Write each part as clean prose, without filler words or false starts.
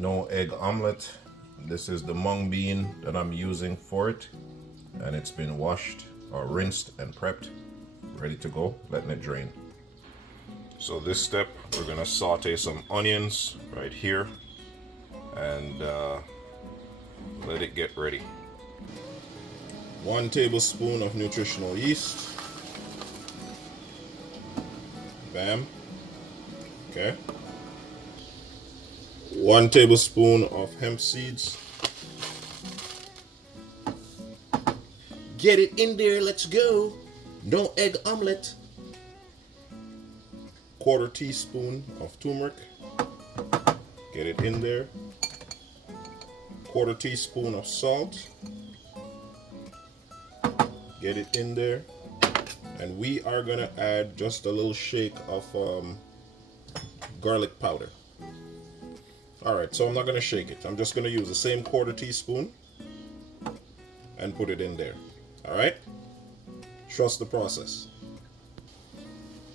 no egg omelette. This is the mung bean that I'm using for it, and it's been washed or rinsed and prepped, ready to go, letting it drain. So this step, we're gonna saute some onions right here and let it get ready. 1 tablespoon of nutritional yeast. Bam. Okay. 1 tablespoon of hemp seeds. Get it in there, let's go. No egg omelette. 1/4 teaspoon of turmeric. Get it in there. 1/4 teaspoon of salt. Get it in there. And we are gonna add just a little shake of garlic powder. Alright, so I'm not gonna shake it. I'm just gonna use the same 1/4 teaspoon and put it in there. Alright? Trust the process.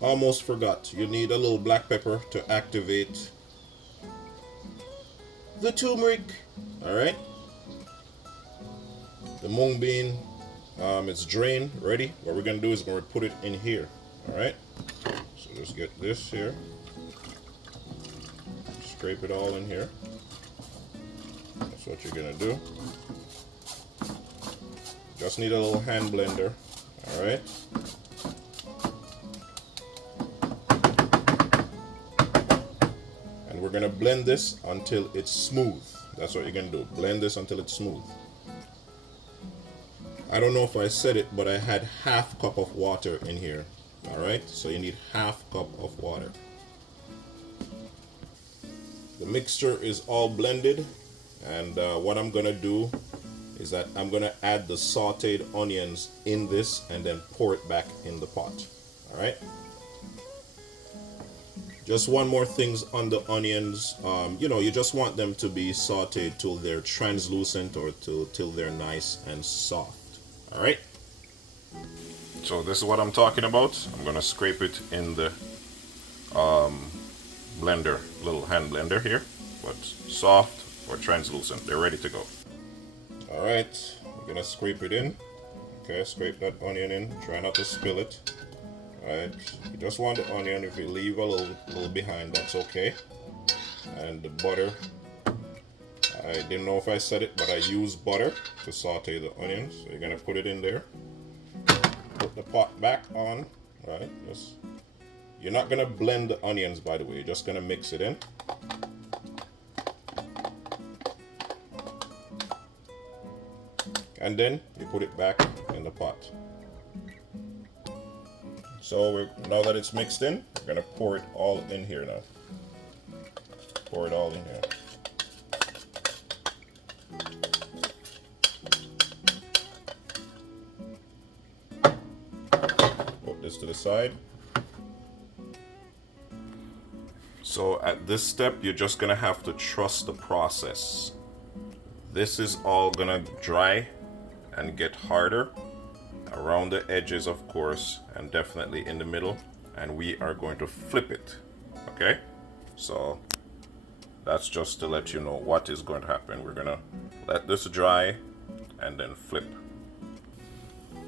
Almost forgot, you need a little black pepper to activate the turmeric. Alright? The mung bean, it's drained, ready. What we're gonna do is we're gonna put it in here. Alright? So just get this here. Scrape it all in here. That's what you're gonna do. Just need a little hand blender. Alright? And we're gonna blend this until it's smooth. That's what you're gonna do. Blend this until it's smooth. I don't know if I said it, but I had 1/2 cup of water in here. Alright? So you need 1/2 cup of water. The mixture is all blended, and what I'm gonna do is that I'm gonna add the sauteed onions in this and then pour it back in the pot. Alright? Just one more things on the onions. You know, you just want them to be sauteed till they're translucent or till they're nice and soft. Alright? So this is what I'm talking about. I'm gonna scrape it in the blender, little hand blender here, but soft or translucent. They're ready to go. Alright, we're gonna scrape it in. Okay, scrape that onion in. Try not to spill it. Alright, you just want the onion. If you leave a little behind, that's okay. And the butter, I didn't know if I said it, but I use butter to saute the onions. So you're gonna put it in there. Put the pot back on. Right, you're not gonna blend the onions, by the way. You're just gonna mix it in. And then you put it back in the pot. So now that it's mixed in, we're gonna pour it all in here now. Pour it all in here. Put this to the side. So at this step, you're just gonna have to trust the process. This is all gonna dry and get harder around the edges, of course, and definitely in the middle. And we are going to flip it. Okay? So that's just to let you know what is going to happen. We're gonna let this dry and then flip.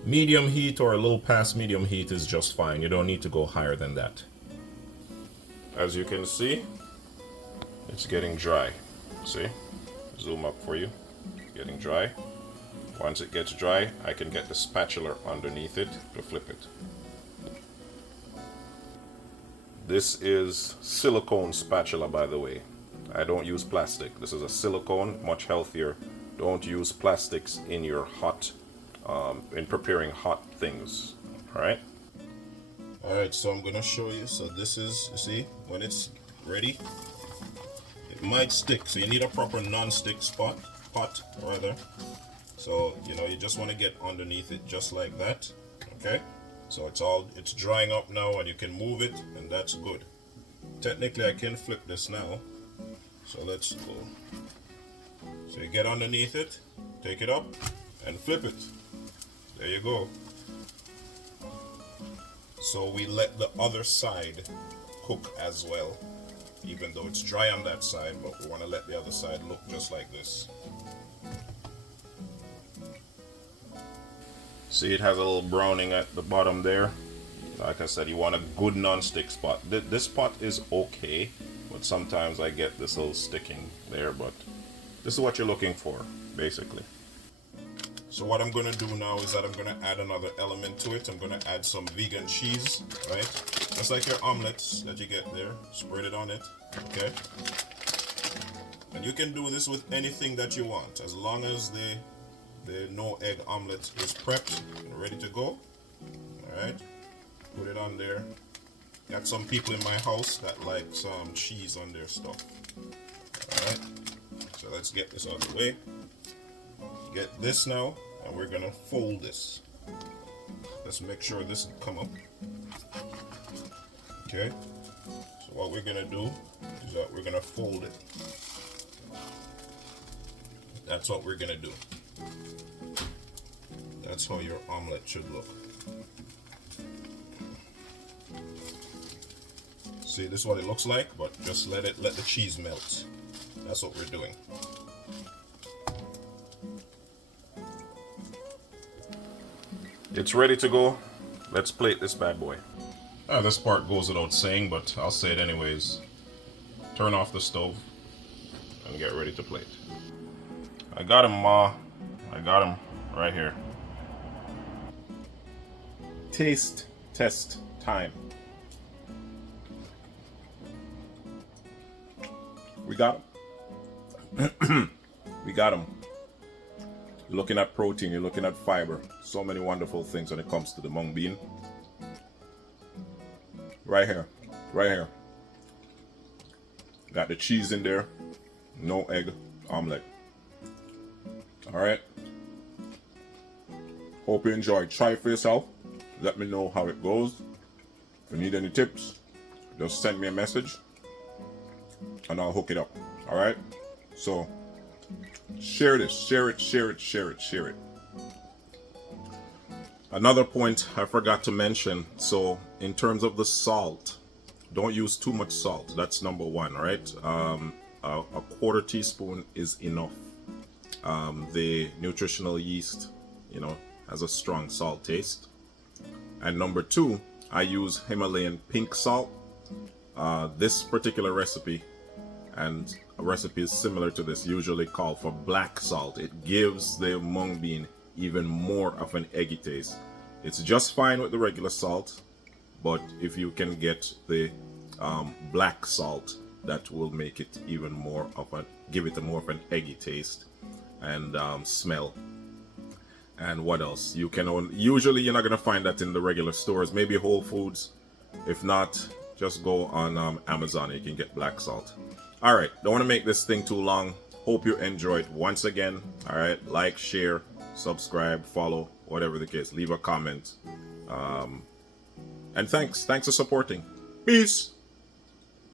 Medium heat or a little past medium heat is just fine. You don't need to go higher than that. As you can see, it's getting dry. See? Zoom up for you. It's getting dry. Once it gets dry, I can get the spatula underneath it to flip it. This is silicone spatula, by the way. I don't use plastic. This is a silicone, much healthier. Don't use plastics in your hot, in preparing hot things. Alright? Alright, so I'm gonna show you. So this is, you see, when it's ready, it might stick. So you need a proper non-stick pot rather. So, you know, you just want to get underneath it just like that. Okay? So it's drying up now and you can move it, and that's good. Technically I can flip this now. So let's go. So you get underneath it, take it up and flip it. There you go. So we let the other side cook as well. even though it's dry on that side, but we want to let the other side look just like this. See, it has a little browning at the bottom there. Like I said, you want a good non-stick spot. This pot is okay, but sometimes I get this little sticking there, but this is what you're looking for, basically. So what I'm going to do now is that I'm going to add another element to it. I'm going to add some vegan cheese, right? Just like your omelets that you get there. Spread it on it, okay? And you can do this with anything that you want, as long as the no egg omelet is prepped and ready to go. Alright, put it on there. Got some people in my house that like some cheese on their stuff. Alright, so let's get this out of the way. Get this now, and we're gonna fold this. Let's make sure this will come up. Okay, so what we're gonna do is that we're gonna fold it. That's what we're gonna do. That's how your omelette should look. See, this is what it looks like, but just let the cheese melt. That's what we're doing. It's ready to go. Let's plate this bad boy. This part goes without saying, but I'll say it anyways. Turn off the stove and get ready to plate. I got him, Ma. I got him right here. Taste test time. We got him. We got him. You're looking at protein, you're looking at fiber. So many wonderful things when it comes to the mung bean. Right here. Right here. Got the cheese in there. No egg omelette. Alright. Hope you enjoyed. Try it for yourself. Let me know how it goes. If you need any tips, just send me a message and I'll hook it up. Alright? So, share this. Share it, share it, share it, share it. Another point I forgot to mention. So, in terms of the salt, don't use too much salt. That's number one, right? A quarter teaspoon is enough. The nutritional yeast, has a strong salt taste. And number two, I use Himalayan pink salt. This particular recipe, and a recipe is similar to this, usually called for black salt. It gives the mung bean even more of an eggy taste. It's just fine with the regular salt, but if you can get the black salt, that will make it even more of give it a more of an eggy taste and smell. And what else? Usually you're not gonna find that in the regular stores, maybe Whole Foods. If not, just go on Amazon, you can get black salt. Alright, don't want to make this thing too long. Hope you enjoyed once again. Alright, like, share, subscribe, follow, whatever the case. Leave a comment. And thanks for supporting. Peace.